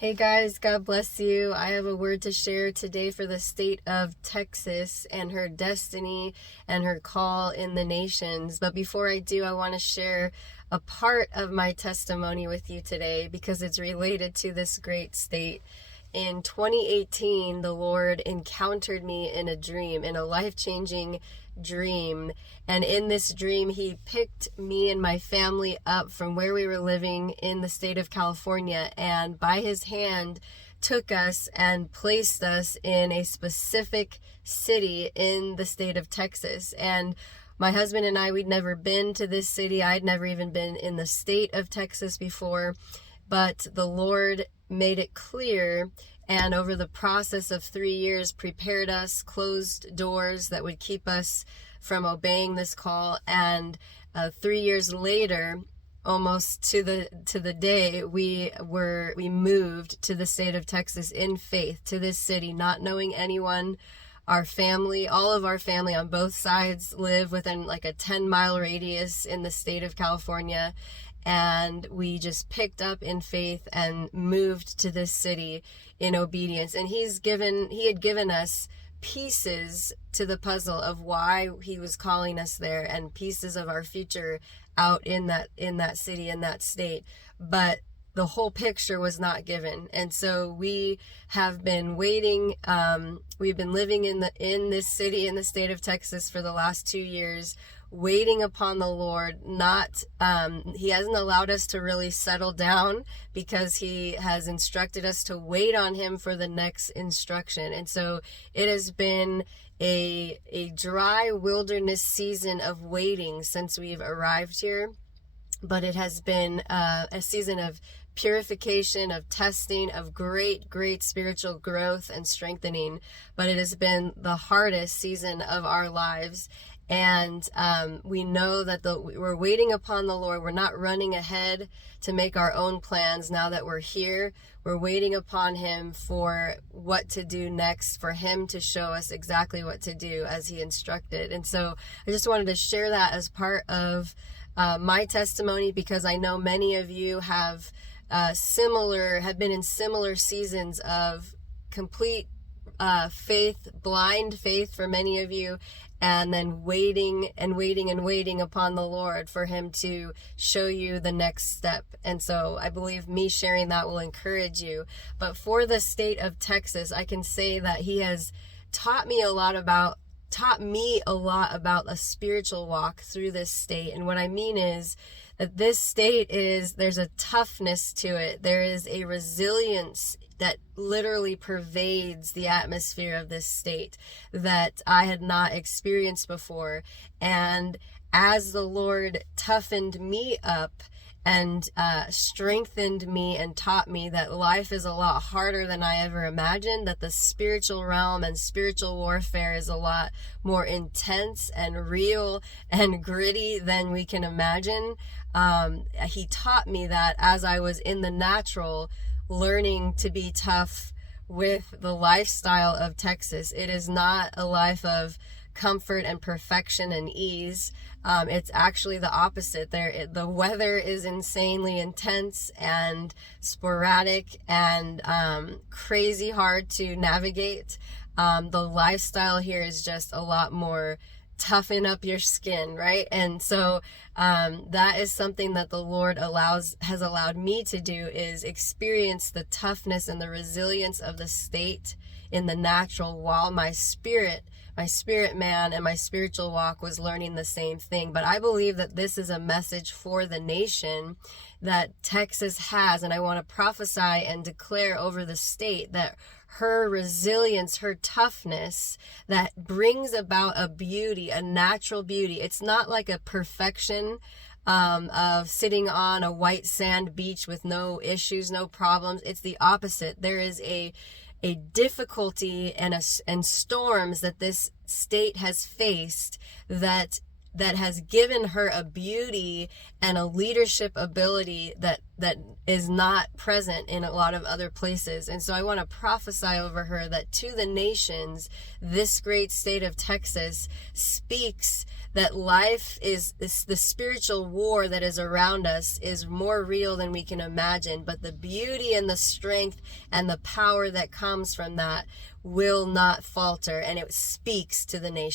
Hey guys, God bless you. I have a word to share today for the state of Texas and her destiny and her call in the nations. But before I do, I want to share a part of my testimony with you today because it's related to this great state. In 2018, the Lord encountered me in a dream, in a life-changing dream. And in this dream, He picked me and my family up from where we were living in the state of California, and by His hand took us and placed us in a specific city in the state of Texas. And my husband and I, we'd never been to this city. I'd never even been in the state of Texas before, but the Lord made it clear, and over the process of 3 years prepared us, closed doors that would keep us from obeying this call. And 3 years later, almost to the day, we moved to the state of Texas in faith, to this city, not knowing anyone. Our family, all of our family on both sides live within like a 10-mile radius in the state of California. And we just picked up in faith and moved to this city in obedience. And He had given us pieces to the puzzle of why He was calling us there, and pieces of our future out in that city, in that state. But the whole picture was not given. And so we have been waiting. We've been living in this city, in the state of Texas, for the last 2 years, waiting upon the Lord. He hasn't allowed us to really settle down because He has instructed us to wait on Him for the next instruction. And so it has been a dry wilderness season of waiting since we've arrived here. But it has been a season of purification, of testing, of great spiritual growth and strengthening. But it has been the hardest season of our lives. And we know that we're waiting upon the Lord. We're not running ahead to make our own plans now that we're here. We're waiting upon Him for what to do next, for Him to show us exactly what to do as He instructed. And so I just wanted to share that as part of my testimony, because I know many of you have been in similar seasons of complete faith, blind faith for many of you, and then waiting upon the Lord for Him to show you the next step. And so I believe me sharing that will encourage you. But for the state of Texas, I can say that He has taught me a lot about a spiritual walk through this state. And what I mean is that this state there's a toughness to it. There is a resilience that literally pervades the atmosphere of this state that I had not experienced before. And as the Lord toughened me up and strengthened me and taught me that life is a lot harder than I ever imagined, that the spiritual realm and spiritual warfare is a lot more intense and real and gritty than we can imagine. He taught me that as I was in the natural, learning to be tough with the lifestyle of Texas. It is not a life of comfort and perfection and ease. It's actually the opposite. The weather is insanely intense and sporadic and crazy hard to navigate. The lifestyle here is just a lot more toughen up your skin, right? And so that is something that the Lord has allowed me to do, is experience the toughness and the resilience of the state in the natural, while my spirit man and my spiritual walk was learning the same thing. But I believe that this is a message for the nation that Texas has, and I want to prophesy and declare over the state that her resilience, her toughness, that brings about a beauty, a natural beauty. It's not like a perfection of sitting on a white sand beach with no issues, no problems. It's the opposite. There is a difficulty and storms that this state has faced that that has given her a beauty and a leadership ability that is not present in a lot of other places. And so I want to prophesy over her that to the nations, this great state of Texas speaks that life is the spiritual war that is around us is more real than we can imagine, but the beauty and the strength and the power that comes from that will not falter, and it speaks to the nation.